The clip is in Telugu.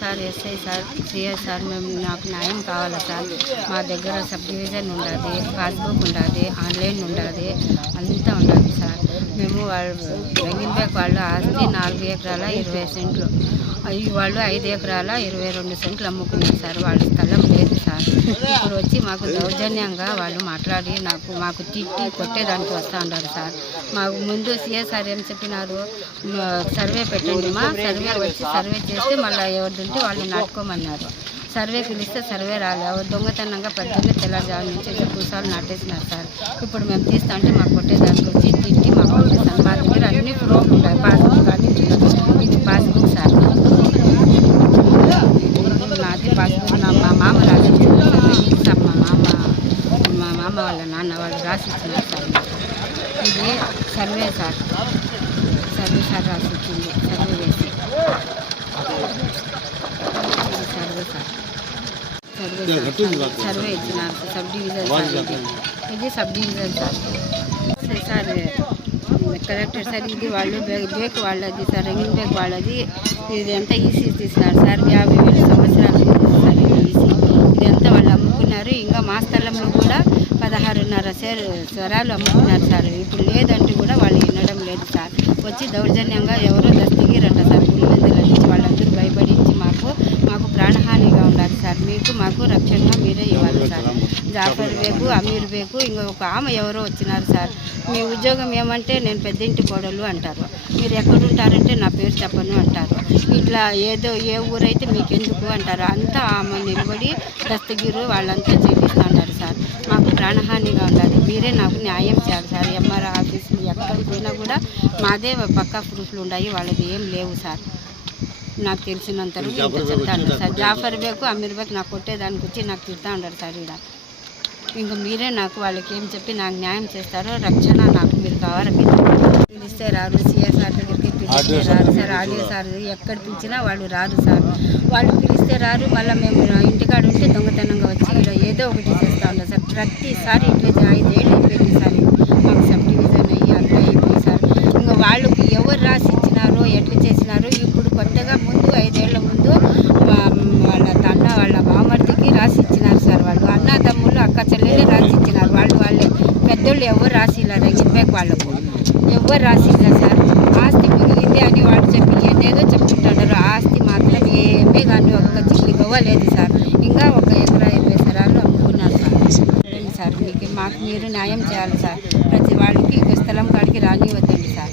Sir SI sir CI sir మేము నాకు న్యాయం కావాలా సార్? మా దగ్గర సబ్ డివిజన్ ఉండాలి పాస్బుక్ ఉండాలి ఆన్లైన్ ఉండాలి అంతా ఉండాలి సార్. మేము వాళ్ళు రంగిన్బేక్ వాళ్ళు ఆస్తి నాలుగు ఎకరాల ఇరవై సెంట్లు. వాళ్ళు ఐదు ఎకరాల ఇరవై రెండు సెంట్లు అమ్ముకున్నారు సార్. వాళ్ళ స్థలం లేదు సార్. ఇప్పుడు వచ్చి మాకు దౌర్జన్యంగా వాళ్ళు మాట్లాడి నాకు మాకు తిట్టి కొట్టేదానికి వస్తూ ఉన్నారు సార్. మాకు ముందు సిఎస్ఆర్ ఏం చెప్పినారు? సర్వే పెట్టండి మా సర్వే వచ్చి సర్వే చేస్తే మళ్ళీ ఎవరిది ఉంటే వాళ్ళు నాటుకోమన్నారు. సర్వే పిలిస్తే సర్వే రాలేదు దొంగతనంగా పద్దెనిమిది తెల్లజాము నుంచి అయితే పూసాలు నాటేసినారు సార్. ఇప్పుడు మేము తీస్తా అంటే మాకు కొట్టేదానికి వచ్చి తిట్టి మాకు కొట్టేస్తాను మా దగ్గర అన్ని ప్రూఫ్ ఉంటాయి పాస్బుక్ కానీ ఇది పాస్బుక్ సార్ ఇది నాది పాస్బుక్ నా మా మామ రాసి ఇచ్చినారు సార్ ఇది సార్ మా మామ మా మామ వాళ్ళ నాన్న వాళ్ళు రాసి ఇచ్చినారు సార్. ఇది సర్వే సార్. సర్వే సార్ రాసి ఇచ్చింది సర్వే ఇది survey sir. Survey sir. Survey ఇచ్చినారు సబ్ డివిజన్ సార్ ఇది. Sub division sir. సరే కలెక్టర్ సార్ ఇది వాళ్ళు బేక్ వాళ్ళది సార్. రంగిన్ బేక్ వాళ్ళది. ఇది అంతా ఈసీ తీసినారు సార్. యాభై వేల సంవత్సరాలు సార్ ఇది ఈసీ ఇదంతా వాళ్ళు అమ్ముకున్నారు. ఇంకా మా స్థలంలో కూడా పదహారున్నర సార్ స్వరాలు అమ్ముకున్నారు సార్. ఇప్పుడు లేదంటే కూడా వాళ్ళు వినడం లేదు సార్. వచ్చి దౌర్జన్యంగా ఎవరో దస్తగిరంట సార్. పులివెందుల వాళ్ళందరూ భయపడించి మాకు మాకు ప్రాణహానిగా ఉండాలి మీకు మాకు రక్షణగా మీరే ఇవ్వాలి సార్. జాఫర్ బేగు అమీర్ బేగు ఇంకొక ఆమె ఎవరో వచ్చినారు సార్. మీ ఉద్యోగం ఏమంటే నేను పెద్దింటి కోడలు అంటారు. మీరు ఎక్కడుంటారంటే నా పేరు చెప్పను అంటారు. ఇట్లా ఏదో ఏ ఊరైతే మీకు ఎందుకు అంటారు. అంతా ఆమె నిలబడి దస్తగిరు వాళ్ళంతా చూపిస్తున్నారు సార్. మాకు ప్రాణహానిగా ఉండాలి. మీరే నాకు న్యాయం చేయాలి సార్. ఎంఆర్ ఆఫీసులు ఎక్కడికి పోయినా కూడా మాదే పక్కా ప్రూఫ్లు ఉన్నాయి వాళ్ళది ఏం లేవు సార్. నాకు తెలిసినంత చెప్తాను సార్. జాఫర్ బేకు అమీర్ బేక్ నాకు కొట్టేదానికి వచ్చి నాకు తిడతా ఉంటారు సార్ ఇక్కడ ఇంకా మీరే నాకు వాళ్ళకి ఏం చెప్పి నాకు న్యాయం చేస్తారో రక్షణ నాకు మీరు కావాలి పిలిస్తే రారు సిఎస్ఆర్ దగ్గరికి పిలిస్తే రారు సార్ ఆడియో సార్ ఎక్కడ పిలిచినా వాళ్ళు రారు సార్. వాళ్ళు పిలిస్తే రారు మళ్ళీ మేము ఇంటికాడ ఉంటే దొంగతనంగా వచ్చి ఇక్కడ ఏదో ఒకటి చేస్తూ ఉంటాం సార్. ప్రతిసారి ఇట్లా ఐదేళ్ళు అయిపోయింది సార్ ఇది. మాకు సబ్ డివిజన్ అయ్యి అంతా అయిపోయి సార్ ఇంకా వాళ్ళకి ఎవరు రాసి ఇచ్చినారో ఎట్లా చేసినారో ఇప్పుడు కొత్తగా ముందు ఐదేళ్ళ ముందు వాళ్ళ అన్న వాళ్ళ బామర్తికి రాసి ఇచ్చినారు సార్ వాళ్ళు. అన్న తమ్ముళ్ళు అక్క చెల్లెలు రాసి ఇచ్చినారు. వాళ్ళు వాళ్ళే. పెద్దోళ్ళు ఎవరు రాసి ఇలా వాళ్ళకు. ఎవరు రాసి సార్. ఆస్తి మునిగింది అని వాళ్ళు చెప్పి ఏదేదో చెప్పుకుంటున్నారు. ఆస్తి మాత్రం ఏమీ కానీ ఒక్క చిల్లి ఇవ్వలేదు సార్. ఇంకా ఒక ఎకరా ఇరవై సరాలు అమ్ముకున్నారు సార్ సార్ మీకు మాకు మీరు న్యాయం చేయాలి సార్. ప్రతి వాళ్ళకి ఇంకో స్థలం కాడికి రానివ్వద్దండి సార్.